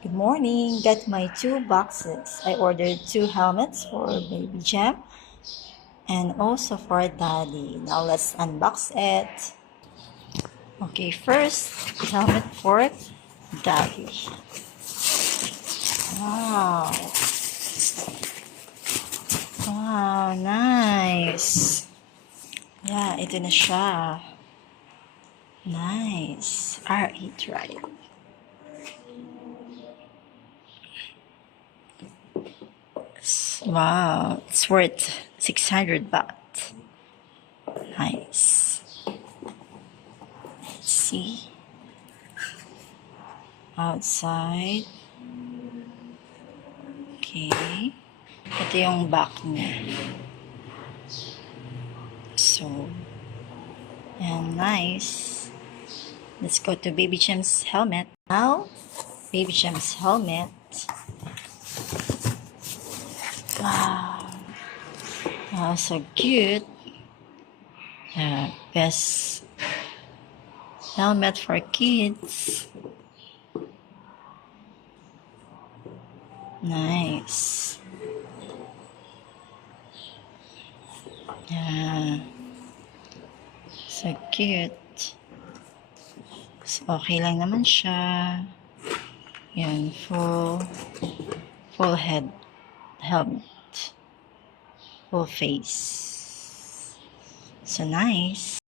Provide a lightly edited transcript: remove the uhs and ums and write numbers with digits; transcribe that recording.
Good morning. Got my 2 boxes. I ordered 2 helmets for baby Jam and also for daddy. Now let's unbox it. Okay, first helmet for daddy. Wow. Wow, nice. Yeah, ito na siya. Nice. R8 right. Wow, it's worth 600 baht. Nice. Let's see. Outside. Okay. Ito yung back niya. So, and nice. Let's go to Baby Jem's helmet. Now, Baby Jem's helmet. Wow. Wow, so cute. Best helmet for kids. Nice. Yeah. So cute. So, okay lang naman siya. Yan, full head helmet. Full face. So nice.